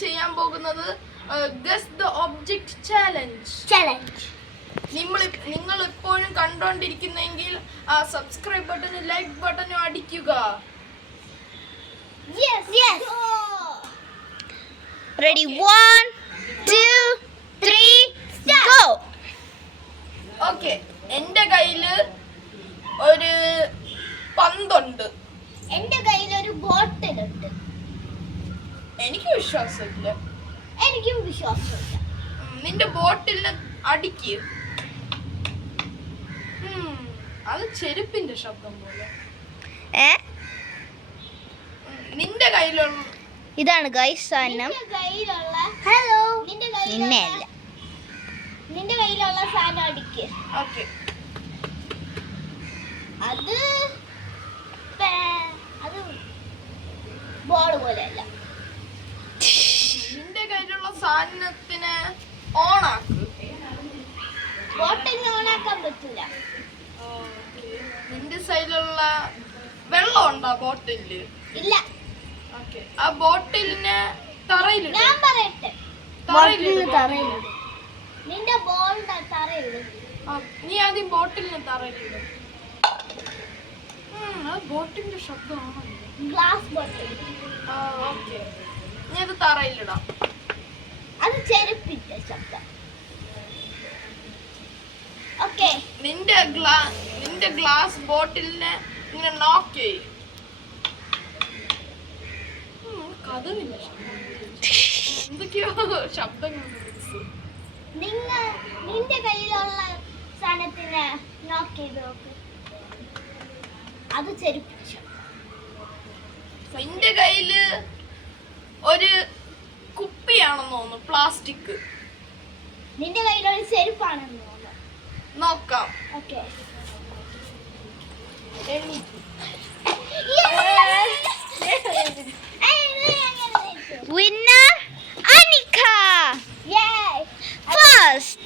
ചെയ്യാൻ പോകുന്നത് guess the object challenge. നിങ്ങൾ ഇപ്പോഴും കണ്ടോണ്ടിരിക്കുന്നെങ്കിൽ ആ സബ്സ്ക്രൈബ് ബട്ടനും ലൈക്ക് ബട്ടനും അടിക്കുക. Ready, 1, 2, 3, go. ഓക്കെ, എന്റെ കയ്യില് ഒരു പന്തുണ്ട്. എന്റെ കയ്യിൽ ഒരു ബോട്ടിലുണ്ട്. എനിക്ക് വിശ്വാസമില്ല. എനിക്കും വിശ്വാസമില്ല. നിന്റെ ബോട്ടിലിന് അടിക്ക്. അത് ചെരുപ്പിന്റെ ശബ്ദം പോലെ. നിന്റെ കയ്യിലുള്ള ഇതാണ് ഗൈസ് സാധനം. ഹലോ, നിന്നെയല്ല, നിന്റെ കയ്യിലുള്ള സാധനം അടിക്ക്. ഓക്കെ, അത് അത് ബോൾ പോലെയല്ല. നിന്റെ കയ്യിലുള്ള സാധനത്തിന് ഓണാക്ക്. ബോട്ടിലിന് ഓണാക്കാൻ പറ്റില്ല. നിന്റെ സൈഡിലുള്ള വെള്ളം ഉണ്ടോ ബോട്ടില്? ഇല്ല. ഓക്കെ, ആ ബോട്ടിലിന് തറയിലിട്. ഞാൻ പറയട്ടെ, തറയിലിട്. നിന്റെ ബോളിന്റെ തറയില്. നീ ആദ്യം ബോട്ടിലിന് തറയിലിടും. അത് ബോട്ടിന്റെ ശബ്ദമാണോ? ഗ്ലാസ് ബോട്ടിൽ. ഓക്കെ, നീ അത് തറയിലിടാം. അത് ചെരുപ്പിന്റെ ശബ്ദം. ഓക്കെ, നിന്റെ ഗ്ലാസ് ബോട്ടിലിനെ ഇങ്ങനെ നോക്ക് ചെയ്യും. കഥവിന്റെ ശബ്ദം, എന്തൊക്കെയോ ശബ്ദങ്ങൾ. നിന്റെ കയ്യിലുള്ള സാധനത്തിനെ നോക്ക് ചെയ്ത് നോക്ക്. അത് ചെരുപ്പിന്റെ ശബ്ദം. നിന്റെ കയ്യില് ഒരു കുപ്പിയാണെന്ന് തോന്നുന്നു, പ്ലാസ്റ്റിക്. നിന്റെ കയ്യിലൊരു ചെരുപ്പാണെന്ന് തോന്നുന്നു. നോക്കാം. Okay, winner Anika. Yay! First.